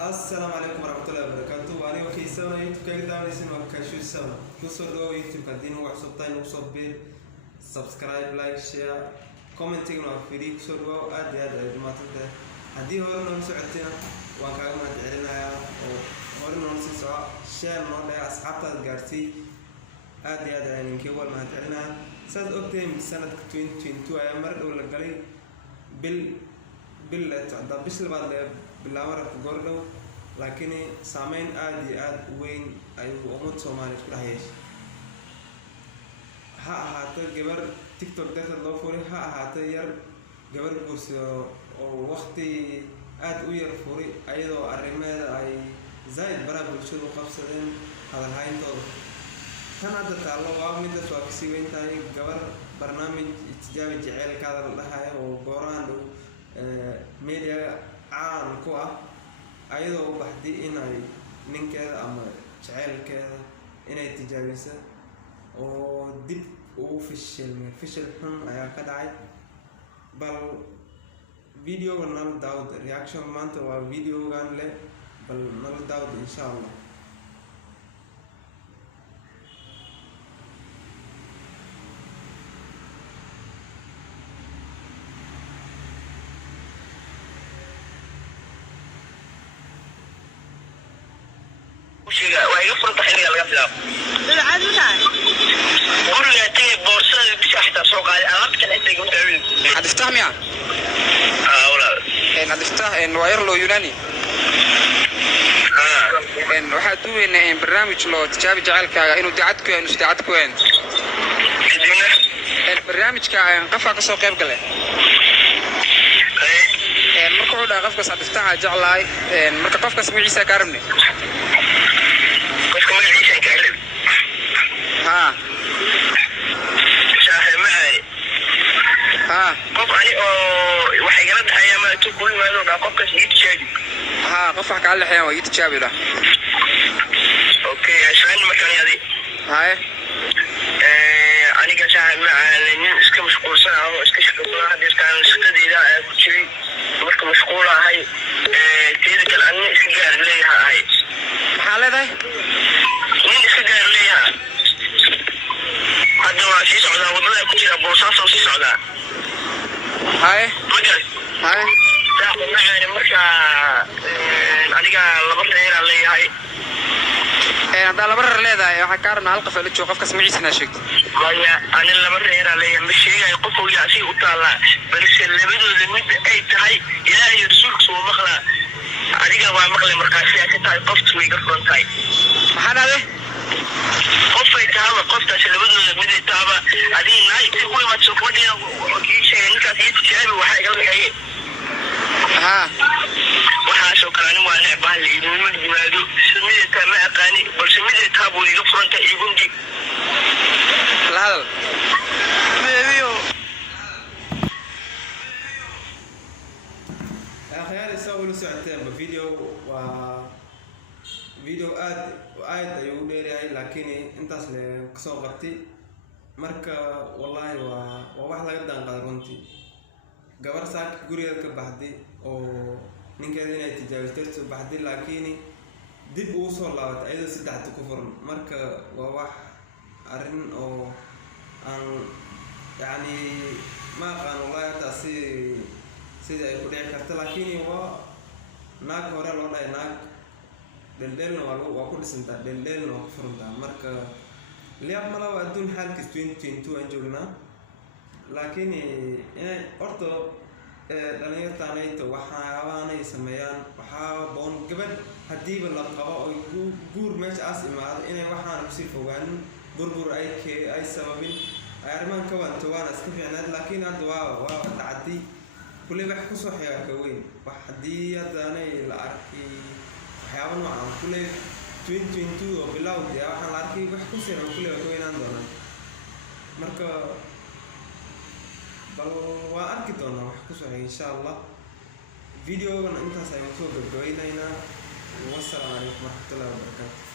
السلام عليكم ورحمة الله وبركاته وأنا وكي سونا يوتيوب كي دعوني سنو كشو سونا كوسو دو يوتيوب كدين وحصوتين وصبير سبسكرايب لايك شير كومنتين وفيديو كوسو دو أدي ما تنتهي هدي هو نمسعتنا وكان ما تعلنا هو نمسع شير نوع أصحابنا الجارتي أدي يعني كيول ما تعلنا سنة أكتم سنة 2022 أيام مرة ولا قليل تعدى بس اللي بعد بالعمر كجوردو لكن سامين آد وين أيوة أمود سومالي كراهيش هاتا جبر تيك توك ده الله فوري هاتا ير جبر بس وقتي آد وير فوري أيضا الرماد أي زايد برا بالشدة وخمسين هذا الهاي طول كان هذا تعالى وعمل ده سواء كسيوين تاني جبر برنامج تجاري جعل كذا لها وقران ميديا عام كوا أيضا بحدي إن نكذا أما شعير كذا إن تجاوزه ودب وفشل هم أيا كداي بل فيديو ونال داود رياكشن مانت وفيديو كان له بل نال داود إن شاء الله ويفرض حيني الغفلة. بالعادة تعال. قولوا يا تي بورصة بتشحت سوق على أغلب كان أنت قلت عمل. هذا افتح ميا. ولا. هذا افتح إن وايرلو يوناني. إن واحد دو إن برنامج لو تجاب جعل كا إنه دعت كوين استدعت كوين. البرنامج كا قفا كسوق قبل كله. مركو هذا قف كسر افتح جعلاي مركو قف كسر عيسى كارمني. ها شاهد معي ها قف علي waxay gala tahay ma intuu ku yimaado qofka yitijaabi ها قفك على الحياه ويتجابي له اوكي عشان مكانيادي هاي aniga shaahay macaan iska mashquulsan oo iska shaqeynaa hadirtaan shaqadeeda ay ku jiray marka mashquul ahay teeda kale aan iska gaar leeyahay maxaa leedahay nin iska gaar leeyahay hadda waa sii socdaa wadada ku jira boosaaso sii socdaa هاي magal هاي saaqo macaan marka aniga laba reer aan leeyahay هذا لبر leedahay waxa ka rabnaa hal qof la joogo qofka smaciisna sheegto maya ani laba reer aan leeyahay ma sheegay qof uu yaasi u taala balse labadooda mid ay tahay ilaahay rasuulku soo maqla adiga waa maqlay markaas ay ka tahay qoftu way garsoon tahay maxaa dhade qof ay tahay qoftaas labadooda mid ay taaba adii naay ku imaad soo fadhiyo oo kiishay ninkaas iyo tijaabo waxa iga leeyahay ها waxaa soo kale waa necbaa liidimo dimaado samida ma aqaani balse mid ay taabo iga furanta iigundi la hadal بيبيو أخيرا سووا ساعتين بفيديو فيديو آد أيو ديري لكن أنت أصل كسو قبتي مركا والله وواحد لقدام قادرونتي gabar saak gurigeeda ka baxday oo ninkeeda inay tijaabistirto baxday laakiin dib uu soo laabatay ayadoo saddexda ku furan marka waa wax arrin oo aan yani ma aqaan wallahi taasi sida ay ku dhici karto laakiin waa naag hore loo dhahay naag dheldhelna waa ku dhisantaa dheldhelna waa ku furantaa marka liyaab malawa adduun xaalkiis 2022 aan joognaa laakiin inay horta dhalinyartaanayto waxyaabahanay sameeyaan waxaa boon gabadh haddiiba la qabo oo guur meeshaas imaado inay waxaana kusii fogaanin burbur ay sababin ay arrimahan ka wanto waana iska fiicnaad laakiin hadda waa dhacday kulley wax kusoo xigaa ka weyn wax haddii haddaanay la arkay waxyaaba noocan kulley 2022 oo bilowdii waxaan la arkay wax ku siran kulley waa ka weynaan doonaan marka bal waa arki doonaa wax ku socday insha allah videogan intaas ayaan kusoo gabagabaynaynaa wasalaamu calaykum waraxmatullahi wabarakaatu